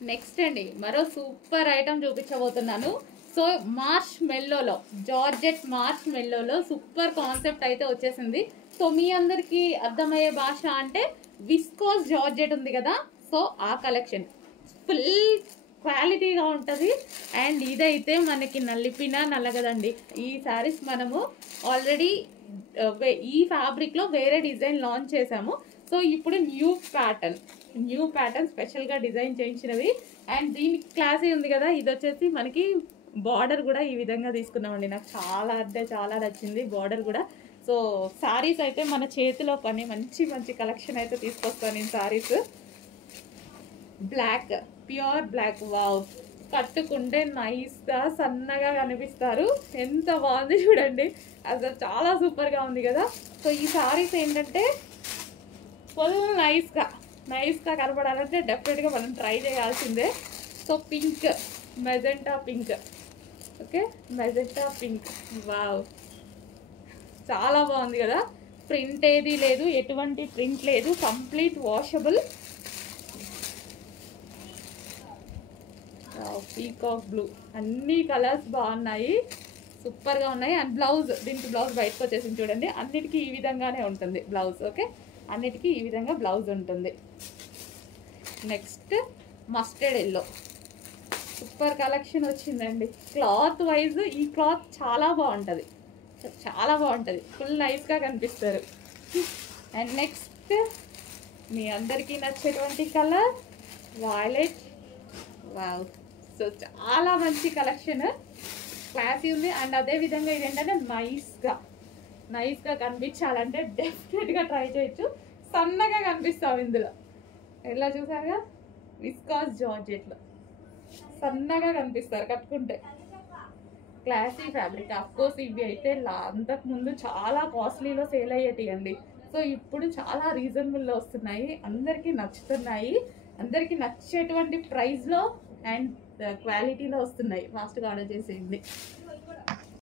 Next అండి మరో super item చూపించబోతున్నాను. సో మార్ష్ మెల్లోలో, జార్జెట్ మార్ష్ మెల్లోలో సూపర్ కాన్సెప్ట్ అయితే వచ్చేసింది. సో మీ అందరికి అర్థమయ్యే భాష అంటే విస్కోస్ జార్జెట్ ఉంది కదా, సో ఆ కలెక్షన్ ఫుల్ క్వాలిటీగా ఉంటుంది. అండ్ ఇదైతే మనకి నలిపినా నలగదండి. ఈ శారీస్ మనము ఆల్రెడీ ఈ ఫ్యాబ్రిక్లో వేరే డిజైన్ లాంచ్ చేసాము. సో ఇప్పుడు న్యూ ప్యాటర్న్ స్పెషల్గా డిజైన్ చేయించినవి. అండ్ దీనికి క్లాసీ ఉంది కదా, ఇది వచ్చేసి మనకి బార్డర్ కూడా ఈ విధంగా తీసుకున్నామండి. నాకు చాలా అంటే చాలా నచ్చింది బార్డర్ కూడా. సో శారీస్ అయితే మన చేతిలో పని మంచి మంచి కలెక్షన్ అయితే తీసుకొస్తాను నేను. Saris black, pure black, wow, కట్టుకుంటే నైస్గా సన్నగా కనిపిస్తారు. ఎంత బాగుంది చూడండి, అసలు చాలా సూపర్గా ఉంది కదా. సో ఈ శారీస్ ఏంటంటే ఫుల్ నైస్గా కనపడాలంటే డెఫినెట్గా మనం ట్రై చేయాల్సిందే. So pink, magenta pink, okay, magenta pink, wow, చాలా బాగుంది కదా. ప్రింట్ ఏది లేదు, ఎటువంటి ప్రింట్ లేదు, కంప్లీట్ వాషబుల్. పీకాక్ బ్లూ, అన్ని కలర్స్ బాగున్నాయి, సూపర్గా ఉన్నాయి. అండ్ బ్లౌజ్, దీనికి బ్లౌజ్ బయటకు వచ్చేసింది చూడండి. అన్నిటికీ ఈ విధంగానే ఉంటుంది బ్లౌజ్, ఓకే, అన్నిటికీ ఈ విధంగా బ్లౌజ్ ఉంటుంది. Next mustard yellow, super collection వచ్చిందండి. క్లాత్ వైజ్ ఈ క్లాత్ చాలా బాగుంటుంది, ఫుల్ నైస్గా కనిపిస్తారు. అండ్ నెక్స్ట్ మీ అందరికీ నచ్చేటువంటి కలర్ వైలెట్, వావ్, సో చాలా మంచి కలెక్షన్, క్లాసీ ఉంది. అండ్ అదేవిధంగా ఇదేంటంటే నైస్గా కనిపించాలంటే డెఫినెట్గా ట్రై చేయొచ్చు. సన్నగా కనిపిస్తావు ఇందులో, ఎలా చూసారుగా, విస్కాస్ జార్జెట్లో సన్నగా కనిపిస్తారు కట్టుకుంటే. Classy fabric. అఫ్కోర్స్ ఇవి అయితే అంతకుముందు చాలా కాస్ట్లీలో సేల్ అయ్యేటివి అండి. సో ఇప్పుడు చాలా రీజనబుల్లో వస్తున్నాయి, అందరికీ నచ్చుతున్నాయి, అందరికీ నచ్చేటువంటి ప్రైస్లో అండ్ క్వాలిటీలో వస్తున్నాయి. ఫాస్ట్గా ఆర్డర్ చేసేయండి.